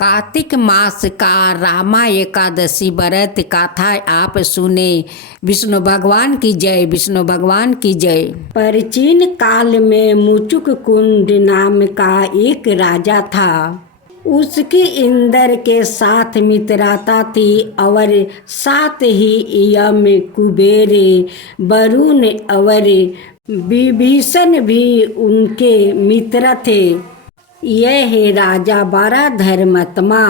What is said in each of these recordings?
कार्तिक मास का रामा एकादशी व्रत कथा आप सुने। विष्णु भगवान की जय, विष्णु भगवान की जय। प्राचीन काल में मुचुक कुंड नाम का एक राजा था। उसकी इंद्र के साथ मित्रता थी और साथ ही यम, कुबेर, वरुण और विभीषण भी उनके मित्र थे। यह राजा बड़ा धर्मात्मा,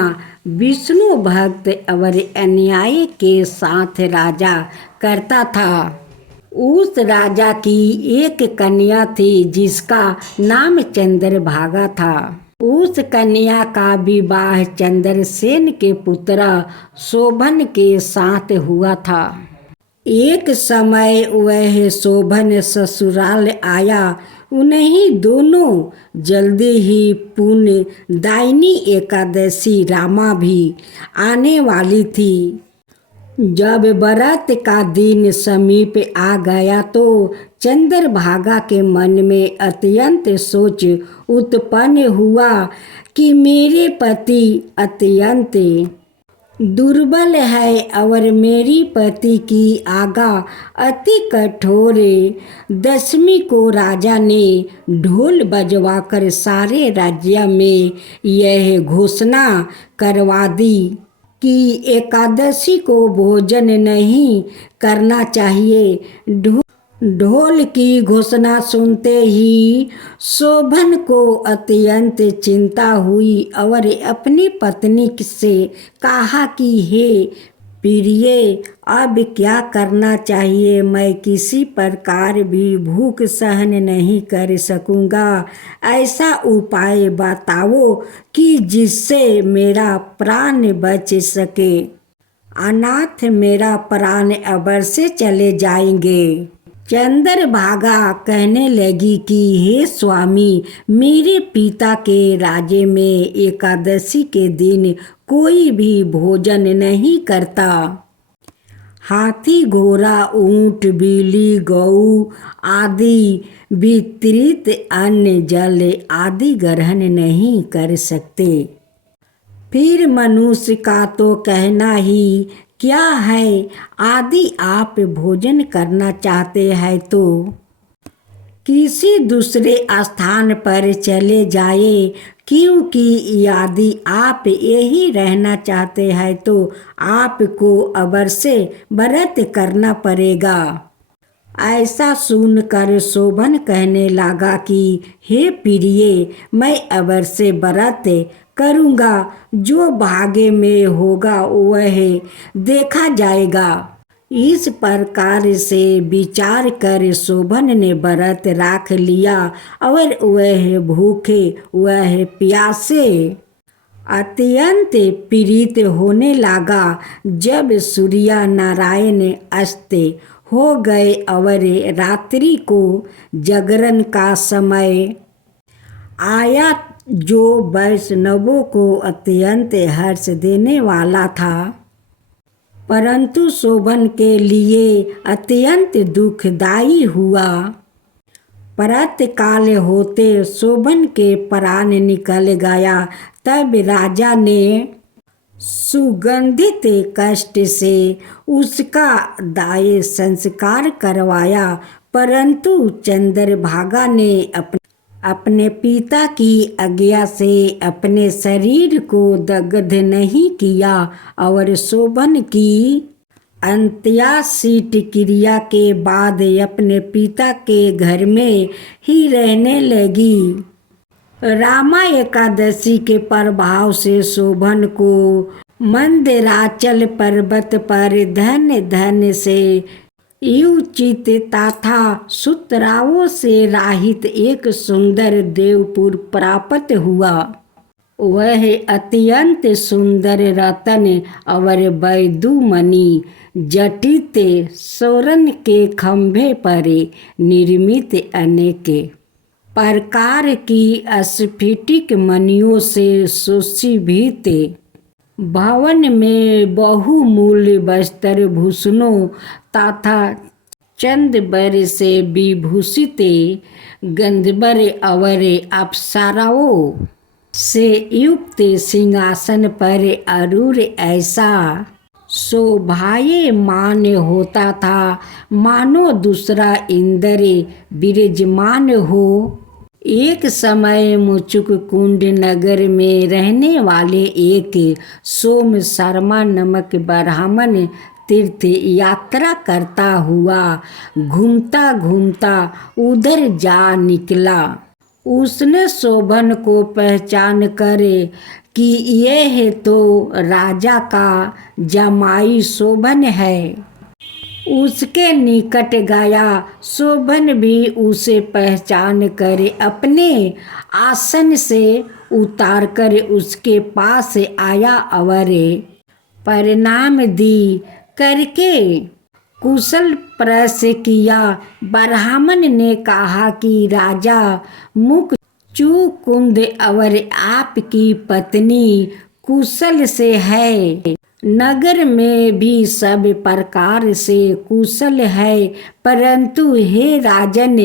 विष्णु भक्त और अन्याय के साथ राजा करता था। उस राजा की एक कन्या थी जिसका नाम चंद्रभागा था। उस कन्या का विवाह चंद्रसेन के पुत्र शोभन के साथ हुआ था। एक समय वह शोभन ससुराल आया। उन्हीं दोनों जल्दी ही पुण्य दायिनी एकादशी रामा भी आने वाली थी। जब व्रत का दिन समीप आ गया तो चंद्रभागा के मन में अत्यंत सोच उत्पन्न हुआ कि मेरे पति अत्यंत दुर्बल है और मेरी पति की आज्ञा अति कठोर। दशमी को राजा ने ढोल बजवाकर सारे राज्य में यह घोषणा करवा दी कि एकादशी को भोजन नहीं करना चाहिए। ढोल की घोषणा सुनते ही शोभन को अत्यंत चिंता हुई और अपनी पत्नी से कहा कि हे प्रिय, अब क्या करना चाहिए? मैं किसी प्रकार भी भूख सहन नहीं कर सकूंगा। ऐसा उपाय बताओ कि जिससे मेरा प्राण बच सके। अनाथ मेरा प्राण अवश्य चले जाएंगे। चंद्रभागा कहने लगी कि हे स्वामी, मेरे पिता के राज्य में एकादशी के दिन कोई भी भोजन नहीं करता। हाथी, घोड़ा, ऊंट, बिल्ली, गऊ आदि वितरित अन्न, जल आदि ग्रहण नहीं कर सकते। फिर मनुष्य का तो कहना ही क्या है। यदि आप भोजन करना चाहते हैं तो किसी दूसरे स्थान पर चले जाए, क्योंकि यदि आप यही रहना चाहते हैं तो आपको अवश्य व्रत करना पड़ेगा। ऐसा सुनकर शोभन कहने लगा कि हे प्रिय, मैं अवश्य व्रत करूँगा। जो भाग्य में होगा वह देखा जाएगा। इस प्रकार से विचार कर शोभन ने व्रत रख लिया और वह भूखे वह प्यासे अत्यंत पीड़ित होने लगा। जब सूर्य नारायण अस्त हो गए और रात्रि को जागरण का समय आया, जो वैष्णवों को अत्यंत हर्ष देने वाला था, परंतु शोभन के लिए अत्यंत दुखदायी हुआ। प्रातःकाल होते शोभन के प्राण निकल गया। तब राजा ने सुगंधित कष्ट से उसका दाह संस्कार करवाया, परंतु चंद्रभागा ने अपने पिता की आज्ञा से अपने शरीर को दग्ध नहीं किया और शोभन की अंत्येष्टि क्रिया के बाद अपने पिता के घर में ही रहने लगी। रामा एकादशी के प्रभाव से शोभन को मंदराचल पर्वत पर धन्य धन्य से युचित तथा सुतराओं से रहित एक सुंदर देवपुर प्राप्त हुआ। वह अत्यंत सुंदर रतन और वैदुमणि जटित स्वर्ण के खंभे पर निर्मित अनेक प्रकार की स्फटिक मणियों से सुशोभित भवन में बहुमूल्य वस्त्र भूषणों तथा चंदबर से विभूषित गंधर्व और अप्सराओं से युक्त सिंहासन पर अरूर ऐसा शोभाये मान होता था, मानो दूसरा इंद्र विराजमान हो। एक समय मुचुक कुंड नगर में रहने वाले एक सोम शर्मा नमक ब्राह्मण तीर्थ यात्रा करता हुआ घूमता घूमता उधर जा निकला। उसने शोभन को पहचान कर कि यह तो राजा का जमाई शोभन है, उसके निकट गया। शोभन भी उसे पहचान कर अपने आसन से उतारकर उसके पास आया और प्रणाम दी करके कुशल प्रश्न किया। ब्राह्मण ने कहा कि राजा मुचुकुंद और आपकी पत्नी कुशल से है, नगर में भी सब प्रकार से कुशल है, परंतु हे राजन,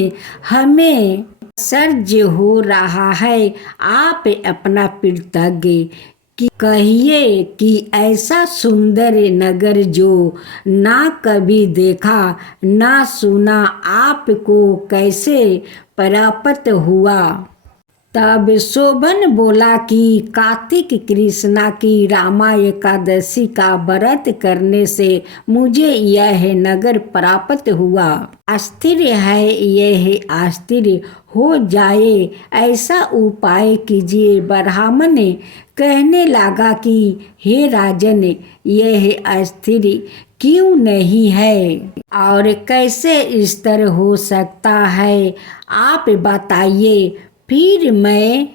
हमें आश्चर्य हो रहा है। आप अपना कृतज्ञ कहिए कि ऐसा सुंदर नगर जो ना कभी देखा ना सुना, आपको कैसे प्राप्त हुआ। तब शोभन बोला कि कार्तिक कृष्णा की रामा एकादशी का व्रत करने से मुझे यह नगर प्राप्त हुआ। आश्चर्य है, यह आश्चर्य हो जाए ऐसा उपाय कीजिए। ब्राह्मण कहने लगा कि हे राजन, यह आश्चर्य क्यों नहीं है और कैसे इस तरह हो सकता है, आप बताइए, फिर मैं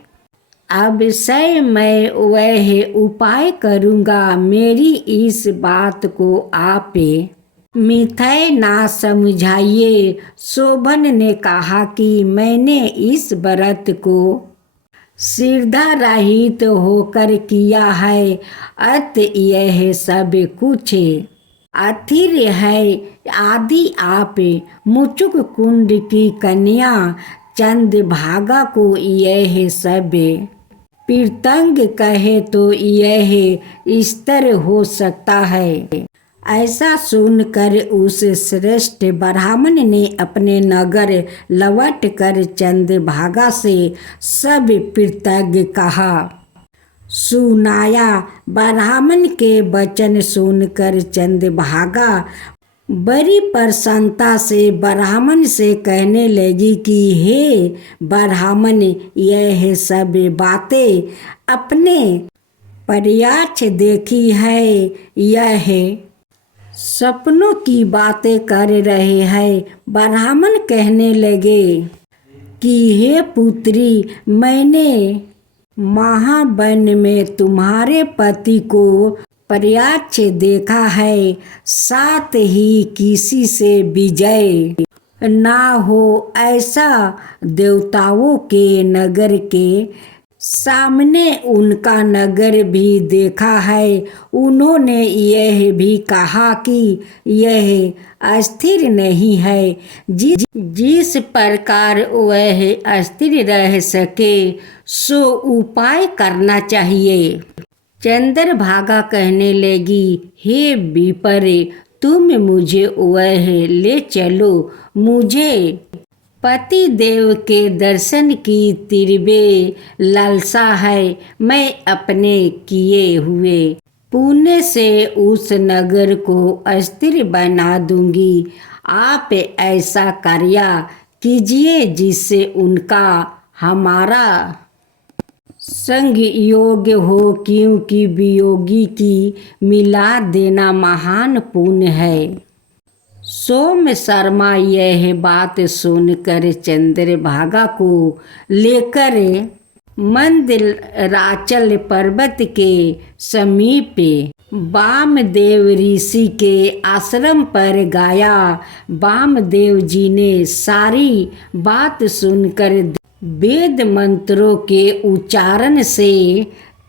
अवश्य मैं वह उपाय करूँगा। मेरी इस बात को आप मिथ्या ना समझाइए। शोभन ने कहा कि मैंने इस व्रत को श्रद्धा रहित होकर किया है, अत यह सब कुछ अस्थिर है। आदि आप मुचुक कुंड की कन्या चंद्रभागा को यह सब पीतंग कहे तो यह स्तर हो सकता है। ऐसा सुनकर उस श्रेष्ठ ब्राह्मण ने अपने नगर लौट कर चंद्रभागा से सब कृतज्ञ कहा सुनाया। ब्राह्मण के वचन सुनकर चंद्रभागा बड़ी प्रसन्नता से ब्राह्मण से कहने लगी कि हे ब्राह्मण, यह सब बातें अपने प्रत्यक्ष देखी है, यह सपनों की बातें कर रहे हैं। ब्राह्मण कहने लगे कि हे पुत्री, मैंने महावन में तुम्हारे पति को प्रत्यक्ष देखा है, साथ ही किसी से विजय ना हो ऐसा देवताओं के नगर के सामने उनका नगर भी देखा है। उन्होंने यह भी कहा कि यह अस्थिर नहीं है, जिस प्रकार वह अस्थिर रह सके सो उपाय करना चाहिए। चंद्रभागा कहने लगी, हे विपर, तुम मुझे वह ले चलो। मुझे पति देव के दर्शन की तीव्र लालसा है। मैं अपने किए हुए पुण्य से उस नगर को अस्थिर बना दूंगी। आप ऐसा कार्य कीजिए जिससे उनका हमारा संग योग्य हो, क्योंकि वियोगी की मिला देना महान पुण्य है। सोम शर्मा यह बात सुनकर चंद्रभागा को लेकर मंदराचल पर्वत के समीप वामदेव ऋषि के आश्रम पर गया। वामदेव जी ने सारी बात सुनकर वेद मंत्रों के उच्चारण से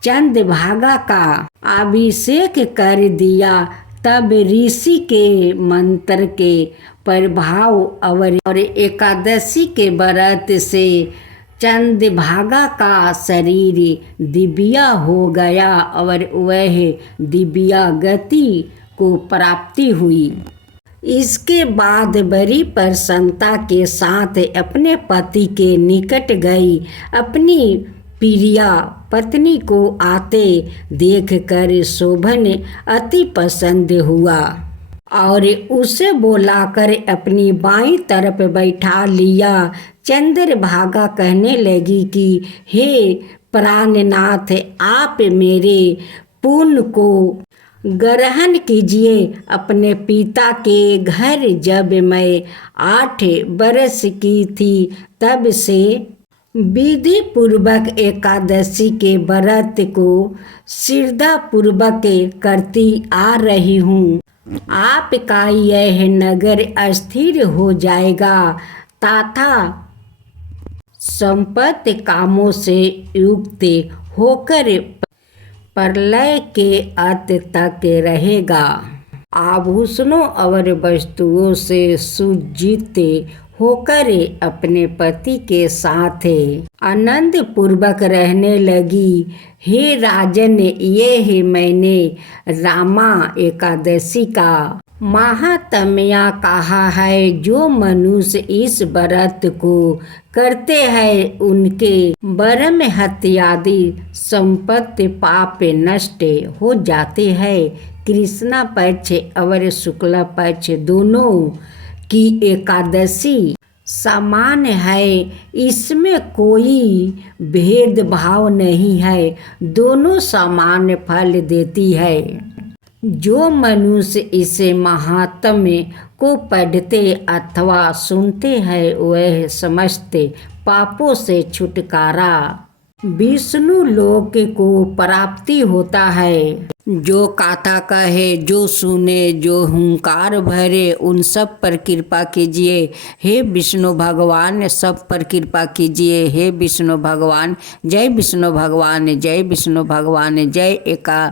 चंद्रभागा का अभिषेक कर दिया। तब ऋषि के मंत्र के प्रभाव और एकादशी के व्रत से चंद्रभागा का शरीर दिव्या हो गया और वह दिव्या गति को प्राप्ति हुई। इसके बाद बड़ी प्रसन्नता के साथ अपने पति के निकट गई। अपनी प्रिया पत्नी को आते देखकर शोभन अति पसंद हुआ और उसे बुलाकर अपनी बाईं तरफ बैठा लिया। चंद्रभागा कहने लगी कि हे प्राणनाथ, आप मेरे पुण्य को ग्रहण कीजिए। अपने पिता के घर जब मैं 8 बरस की थी तब से विधि पूर्वक एकादशी के व्रत को श्रद्धा पूर्वक करती आ रही हूँ। आपका यह नगर अस्थिर हो जाएगा तथा संपत्ति कामों से युक्त होकर प्रलय के अंत तक रहेगा। आभूषणों और वस्तुओं से सुसज्जित होकर अपने पति के साथ आनंद पूर्वक रहने लगी। हे राजन, ये मैंने रामा एकादशी का महात्म्य कहा है। जो मनुष्य इस व्रत को करते हैं उनके ब्रह्म हत्यादि संपत्ति पाप नष्ट हो जाते हैं। कृष्ण पक्ष और शुक्ल पक्ष दोनों की एकादशी समान है, इसमें कोई भेदभाव नहीं है, दोनों समान फल देती है। जो मनुष्य इसे महात्म्य को पढ़ते अथवा सुनते हैं वह समस्त पापों से छुटकारा विष्णु लोक को प्राप्ति होता है। जो गाथा कहे, जो सुने, जो हुंकार भरे, उन सब पर कृपा कीजिए। हे विष्णु भगवान, सब पर कृपा कीजिए। हे विष्णु भगवान, जय विष्णु भगवान, जय विष्णु भगवान, जय एका